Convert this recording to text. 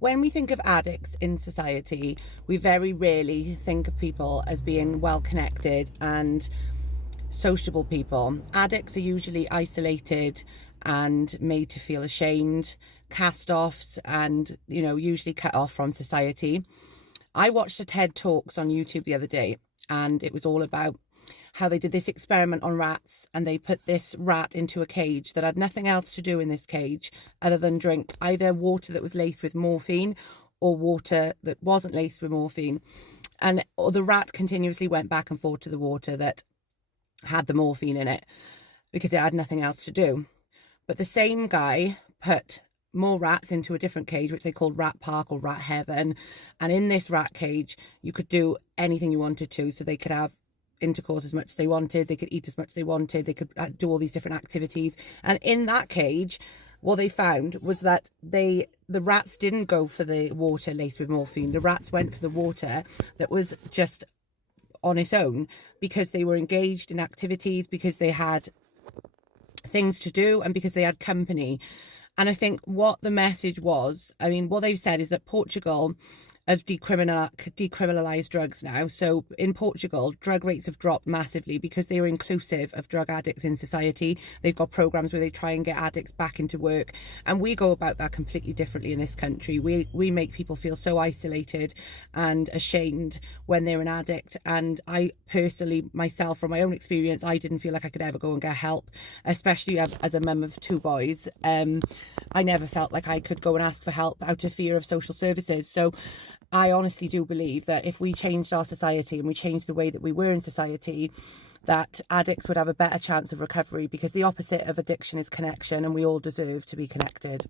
When we think of addicts in society, we very rarely think of people as being well connected and sociable people. Addicts are usually isolated and made to feel ashamed, cast offs, and, usually cut off from society. I watched a TED Talks on YouTube the other day, and it was all about how they did this experiment on rats, and they put this rat into a cage that had nothing else to do in this cage other than drink either water that was laced with morphine or water that wasn't laced with morphine. And the rat continuously went back and forth to the water that had the morphine in it because it had nothing else to do. But the same guy put more rats into a different cage, which they called Rat Park or Rat Heaven. And in this rat cage, you could do anything you wanted to. So they could have intercourse as much as they wanted, they could eat as much as they wanted, they could do all these different activities. And in that cage, what they found was that the rats didn't go for the water laced with morphine. The rats went for the water that was just on its own, because they were engaged in activities, because they had things to do, and because they had company. And I think what the message was, what they've said is that Portugal have decriminalised drugs now. So in Portugal, drug rates have dropped massively because they were inclusive of drug addicts in society. They've got programs where they try and get addicts back into work. And we go about that completely differently in this country. We make people feel so isolated and ashamed when they're an addict. And I personally, myself, from my own experience, I didn't feel like I could ever go and get help, especially as a mum of two boys. I never felt like I could go and ask for help out of fear of social services. So I honestly do believe that if we changed our society and we changed the way that we were in society, that addicts would have a better chance of recovery, because the opposite of addiction is connection, and we all deserve to be connected.